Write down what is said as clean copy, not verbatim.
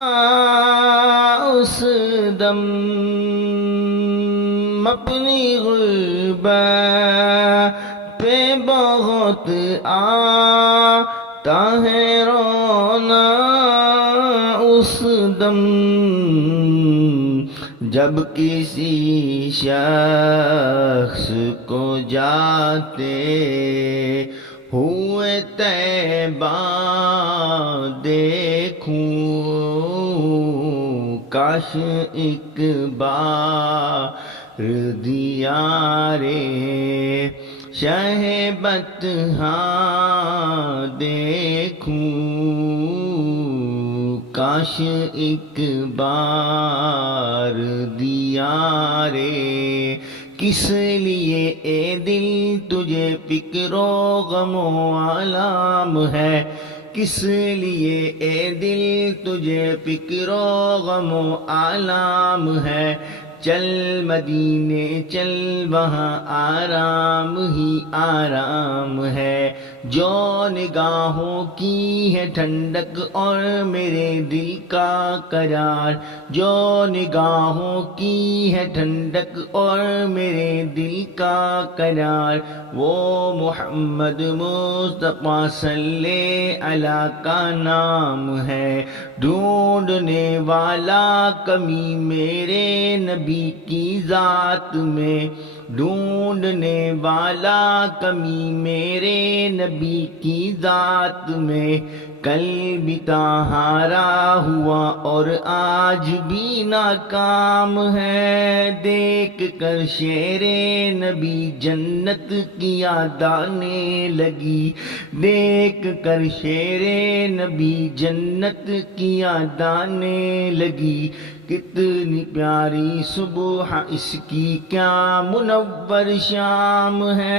اس دم اپنی غربت پہ بہت آتا ہے رونا، اس دم جب کسی شخص کو جاتے ہوئے طیبہ دیکھوں، کاش ایک بار دیارِ شہ بطحاں دیکھوں، کاش ایک بار دیارِ کس لیے اے دل تجھے فکر و غم و آلام ہے، کس لیے اے دل تجھے فکر و غم و آلام ہے، چل مدینے چل وہاں آرام ہی آرام ہے، جو نگاہوں کی ہے ٹھنڈک اور میرے دل کا قرار، جو نگاہوں کی ہے ٹھنڈک اور میرے دل کا قرار، وہ محمد مصطفیٰ صلی اللہ کا نام ہے، ڈھونڈنے والا کمی میرے نبی کی ذات میں، ڈھونڈنے والا کمی میرے نبی کی ذات میں، کل بھی تہارا ہوا اور آج بھی ناکام ہے، دیکھ کر شیر نبی جنت کی یاد آنے لگی، دیکھ کر شیر نبی جنت کی یاد آنے لگی، کتنی پیاری صبح اس کی کیا منور شام ہے۔